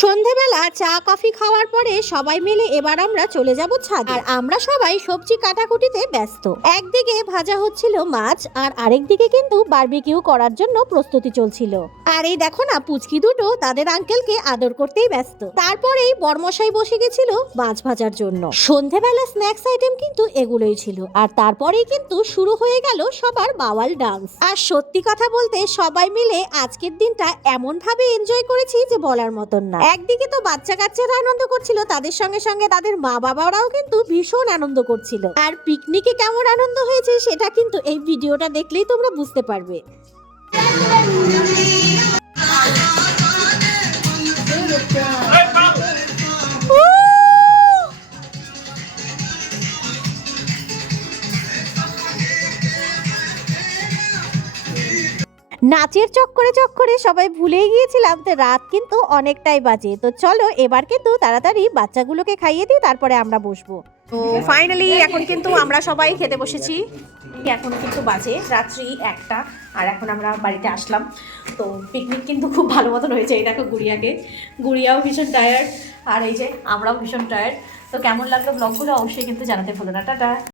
সন্ধেবেলা চা কফি খাওয়ার পরে সবাই মিলে এবার আমরা চলে যাব ছাদে। আর আমরা সবাই সবজি কাটাকুটিতে ব্যস্ত। একদিকে ভাজা হচ্ছিল মাছ আর আরেকদিকে কিন্তু বারবিকিউ করার জন্য প্রস্তুতি চলছিল। আর এই দেখো না, পুচকি দুটো তাদের আঙ্কেলকে আদর করতেই ব্যস্ত। তারপরেই বরমশাই বসে গেছিল মাছ ভাজার জন্য। সন্ধেবেলা স্ন্যাক্স আইটেম কিন্তু এগুলোই ছিল। আর তারপরেই কিন্তু শুরু হয়ে গেল সবার বাওয়াল ডান্স। আর সত্যি কথা বলতে সবাই মিলে আজকের দিনটা এমন ভাবে এনজয় করেছি যে বলার মতন না। একদিকে তো বাচ্চা কাচ্চারা আনন্দ করছিল, তাদের সঙ্গে সঙ্গে তাদের মা বাবারাও কিন্তু ভীষণ আনন্দ করছিল। আর পিকনিকে কেমন আনন্দ হয়েছে সেটা কিন্তু এই ভিডিওটা দেখলেই তোমরা বুঝতে পারবে। নাচের চক্করে চক্করে সবাই ভুলেই গিয়েছিলাম তো রাত কিন্তু অনেকটাই বাজে। তো চলো এবার কিন্তু তাড়াতাড়ি বাচ্চাগুলোকে খাইয়ে দিই, তারপরে আমরা বসবো। তো ফাইনালি এখন কিন্তু আমরা সবাই খেতে বসেছি। এখন কিন্তু বাজে রাত্রি 1টা আর এখন আমরা বাড়িতে আসলাম। তো পিকনিক কিন্তু খুব ভালো মতন হয়েছে। এই দেখো গুড়িয়াও ভীষণ টায়ার্ড আর এই যে আমরাও ভীষণ টায়ার্ড। তো কেমন লাগলো ব্লগগুলো অবশ্যই কিন্তু জানাতে ভুলো না। টাটা।